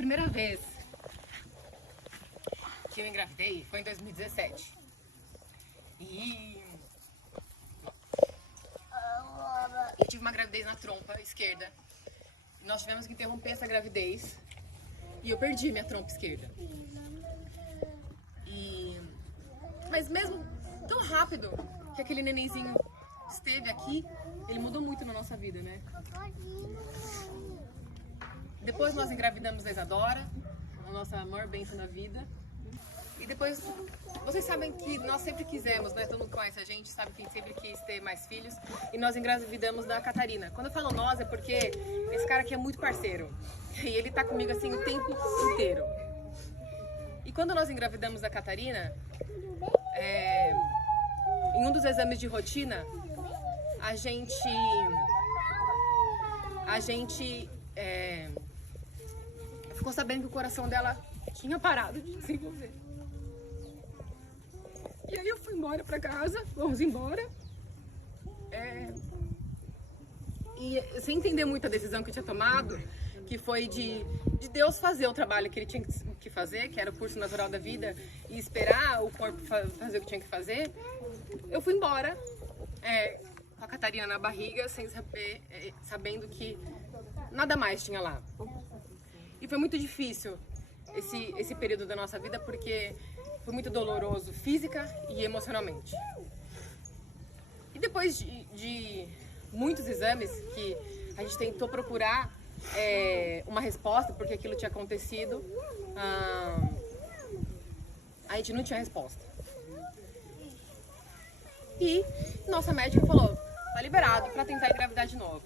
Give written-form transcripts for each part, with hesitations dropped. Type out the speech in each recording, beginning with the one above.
primeira vez que eu engravidei foi em 2017. E eu tive uma gravidez na trompa esquerda. E nós tivemos que interromper essa gravidez. E eu perdi minha trompa esquerda. Mas mesmo tão rápido que aquele nenenzinho esteve aqui, ele mudou muito na nossa vida, né? Depois nós engravidamos da Isadora, a nossa maior bênção da vida. E depois, vocês sabem que nós sempre quisemos, né? Todo mundo conhece a gente, sabe que a gente sempre quis ter mais filhos. E nós engravidamos da Catarina. Quando eu falo nós, é porque esse cara aqui é muito parceiro. E ele tá comigo assim o tempo inteiro. E quando nós engravidamos da Catarina, em um dos exames de rotina, a gente ficou sabendo que o coração dela tinha parado de desenvolver. E aí eu fui embora pra casa, vamos embora. E sem entender muito a decisão que eu tinha tomado, que foi de Deus fazer o trabalho que ele tinha que fazer, que era o curso natural da vida, e esperar o corpo fazer o que tinha que fazer, eu fui embora com a Catarina na barriga, sem saber, sabendo que nada mais tinha lá. E foi muito difícil esse período da nossa vida, porque foi muito doloroso física e emocionalmente. E depois de muitos exames que a gente tentou procurar uma resposta, porque aquilo tinha acontecido, a gente não tinha resposta. E nossa médica falou, tá liberado para tentar engravidar de novo.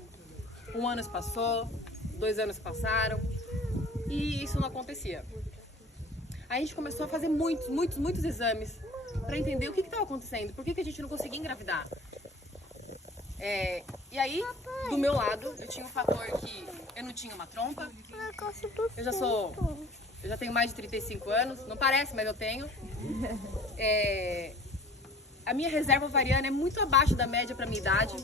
1 ano se passou, 2 anos se passaram e isso não acontecia. A gente começou a fazer muitos exames para entender o que estava acontecendo, por que a gente não conseguia engravidar. E aí, do meu lado, eu tinha um fator que eu não tinha uma trompa. Eu já tenho mais de 35 anos, não parece, mas eu tenho. A minha reserva ovariana é muito abaixo da média para minha idade.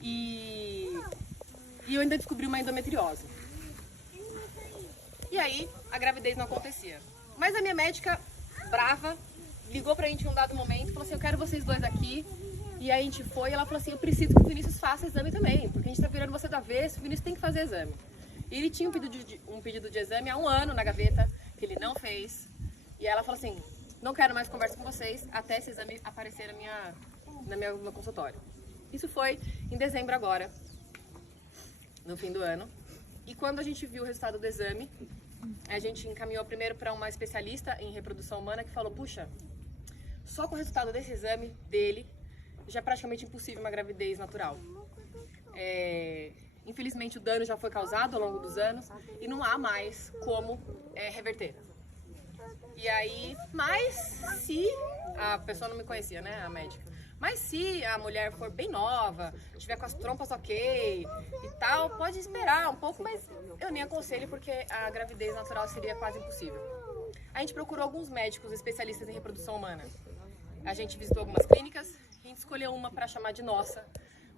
E eu ainda descobri uma endometriose. E aí, a gravidez não acontecia. Mas a minha médica, brava, ligou pra gente em um dado momento e falou assim, eu quero vocês dois aqui. E aí a gente foi e ela falou assim, eu preciso que o Vinícius faça exame também, porque a gente tá virando você do avesso, o Vinícius tem que fazer exame. E ele tinha um pedido de exame há 1 ano na gaveta, que ele não fez. E ela falou assim, não quero mais conversa com vocês até esse exame aparecer no meu consultório. Isso foi em dezembro agora, no fim do ano. E quando a gente viu o resultado do exame, a gente encaminhou primeiro para uma especialista em reprodução humana que falou, puxa, só com o resultado desse exame dele, já é praticamente impossível uma gravidez natural. Infelizmente o dano já foi causado ao longo dos anos e não há mais como reverter. E aí, mas se a pessoa não me conhecia, né, a médica, mas se a mulher for bem nova, tiver com as trompas ok e tal, pode esperar um pouco, mas eu nem aconselho porque a gravidez natural seria quase impossível. A gente procurou alguns médicos especialistas em reprodução humana. A gente visitou algumas clínicas, a gente escolheu uma para chamar de nossa,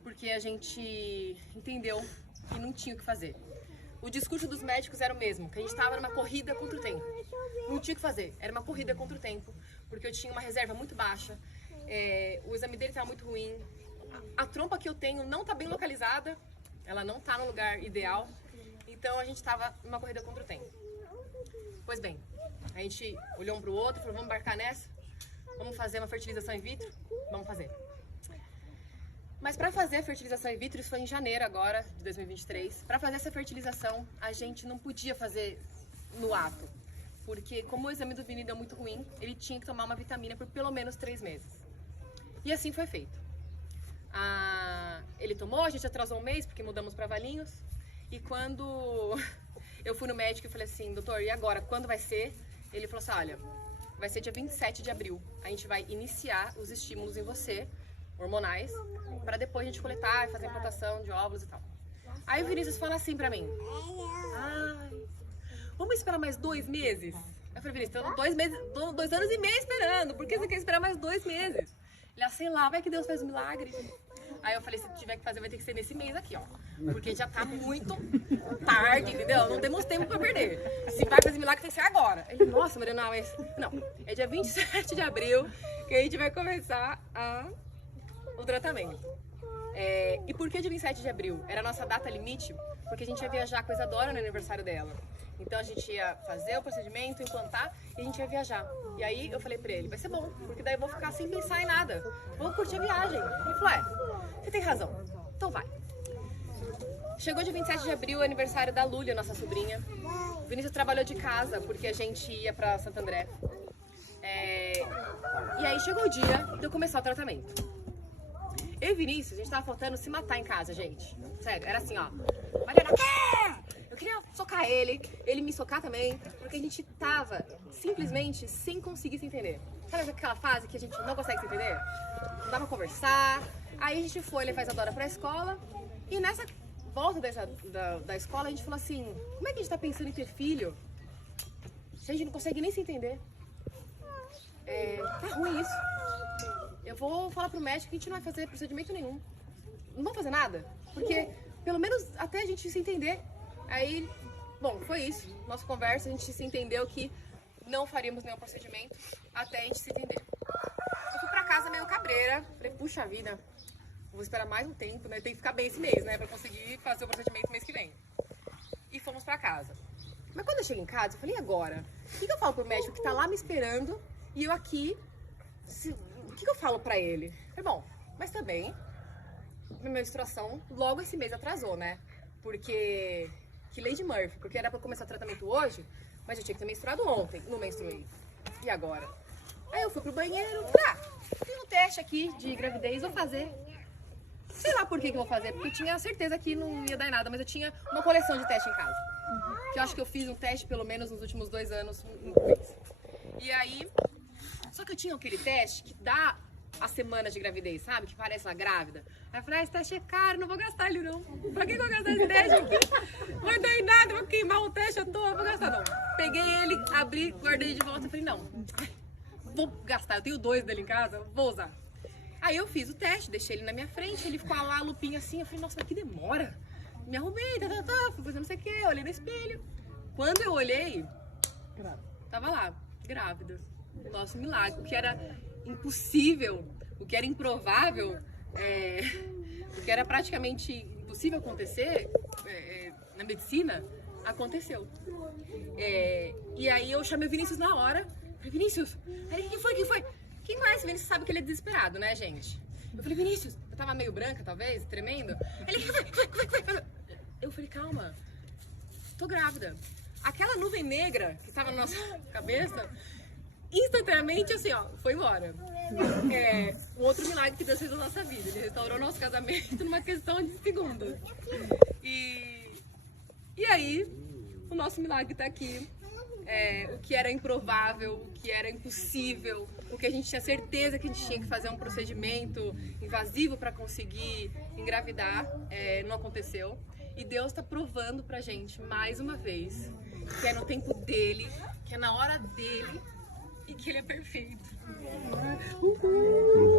porque a gente entendeu que não tinha o que fazer. O discurso dos médicos era o mesmo, que a gente estava numa corrida contra o tempo. Não tinha o que fazer, era uma corrida contra o tempo, porque eu tinha uma reserva muito baixa, o exame dele estava muito ruim, a trompa que eu tenho não está bem localizada, ela não está no lugar ideal, então a gente estava numa corrida contra o tempo. Pois bem, a gente olhou um para o outro e falou, vamos embarcar nessa? Vamos fazer uma fertilização in vitro? Vamos fazer. Mas para fazer a fertilização in vitro, isso foi em janeiro agora, de 2023, para fazer essa fertilização, a gente não podia fazer no ato, porque como o exame do Vini deu muito ruim, ele tinha que tomar uma vitamina por pelo menos 3 meses. E assim foi feito. Ele tomou, a gente atrasou 1 mês, porque mudamos para Valinhos, e quando eu fui no médico e falei assim, doutor, e agora, quando vai ser? Ele falou assim, olha, vai ser dia 27 de abril, a gente vai iniciar os estímulos em você, hormonais, para depois a gente coletar e fazer a implantação de óvulos e tal. Aí o Vinícius fala assim pra mim, vamos esperar mais 2 meses? Eu falei, Vinícius, tô 2 anos e meio esperando, por que você quer esperar mais 2 meses? Ele, sei lá, vai que Deus faz um milagre. Aí eu falei, se tiver que fazer, vai ter que ser nesse mês aqui, ó. Porque já tá muito tarde, entendeu? Não temos tempo pra perder. Se vai fazer milagre, tem que ser agora. Ele, nossa, Mariana, mas... Não, é dia 27 de abril que a gente vai começar o tratamento. E por que dia 27 de abril? Era a nossa data limite, porque a gente ia viajar com a Isadora no aniversário dela. Então a gente ia fazer o procedimento, implantar e a gente ia viajar. E aí eu falei pra ele, vai ser bom, porque daí eu vou ficar sem pensar em nada. Vou curtir a viagem. Ele falou, você tem razão, então vai. Chegou dia 27 de abril, o aniversário da Lúlia, nossa sobrinha. O Vinícius trabalhou de casa, porque a gente ia pra Santo André. E aí chegou o dia de eu começar o tratamento. Eu e Vinícius, a gente tava faltando se matar em casa, gente. Sério, era assim, ó. Mariana, eu queria socar ele me socar também, porque a gente tava simplesmente sem conseguir se entender. Sabe aquela fase que a gente não consegue se entender? Não dá pra conversar. Aí a gente foi, ele faz a Dora pra escola, e nessa volta da escola a gente falou assim, como é que a gente tá pensando em ter filho se a gente não consegue nem se entender? Tá ruim isso. Eu vou falar pro médico que a gente não vai fazer procedimento nenhum. Não vamos fazer nada, porque pelo menos até a gente se entender. Aí, bom, foi isso. Nossa conversa, a gente se entendeu que não faríamos nenhum procedimento até a gente se entender. Eu fui pra casa meio cabreira, falei, puxa vida, vou esperar mais um tempo, né? Tem que ficar bem esse mês, né? Pra conseguir fazer o procedimento mês que vem. E fomos pra casa. Mas quando eu cheguei em casa, eu falei, e agora? O que eu falo pro médico que tá lá me esperando e eu aqui... O que eu falo pra ele? Eu falei, bom, mas também minha menstruação logo esse mês atrasou, né? Porque... Que Lady Murphy, porque era pra começar o tratamento hoje, mas eu tinha que ter menstruado ontem, não menstruei. E agora? Aí eu fui pro banheiro, tem um teste aqui de gravidez, vou fazer. Sei lá por que eu vou fazer, porque eu tinha certeza que não ia dar em nada, mas eu tinha uma coleção de teste em casa. Que eu acho que eu fiz um teste pelo menos nos últimos 2 anos, um mês. E aí, só que eu tinha aquele teste que dá as semanas de gravidez, sabe? Que parece uma grávida. Aí eu falei, esse teste é caro, não vou gastar ele não. Pra que eu vou gastar esse teste aqui? Não vai dar em nada, vou queimar o teste à toa, não vou gastar não. Peguei ele, abri, guardei de volta e falei, não, vou gastar, eu tenho 2 dele em casa, vou usar. Aí eu fiz o teste, deixei ele na minha frente, ele ficou lá, a lupinha assim, eu falei, nossa, mas que demora. Me arrumei, fui fazendo não sei o que, olhei no espelho. Quando eu olhei, tava lá, grávida. Nosso milagre, o que era impossível, o que era improvável, o que era praticamente impossível acontecer na medicina, aconteceu. E aí eu chamei o Vinícius na hora, falei, Vinícius, quem foi? Quem conhece o Vinícius sabe que ele é desesperado, né, gente? Eu falei, Vinícius, eu tava meio branca, talvez, tremendo. Ele, vai. Eu falei, calma, tô grávida. Aquela nuvem negra que estava na nossa cabeça, instantaneamente, assim, ó, foi embora. Um outro milagre que Deus fez na nossa vida. Ele restaurou nosso casamento numa questão de segundos. E aí, o nosso milagre tá aqui. O que era improvável, o que era impossível, o que a gente tinha certeza que a gente tinha que fazer um procedimento invasivo para conseguir engravidar, não aconteceu. E Deus está provando pra gente, mais uma vez, que é no tempo dele, que é na hora dele e que ele é perfeito. Uhul.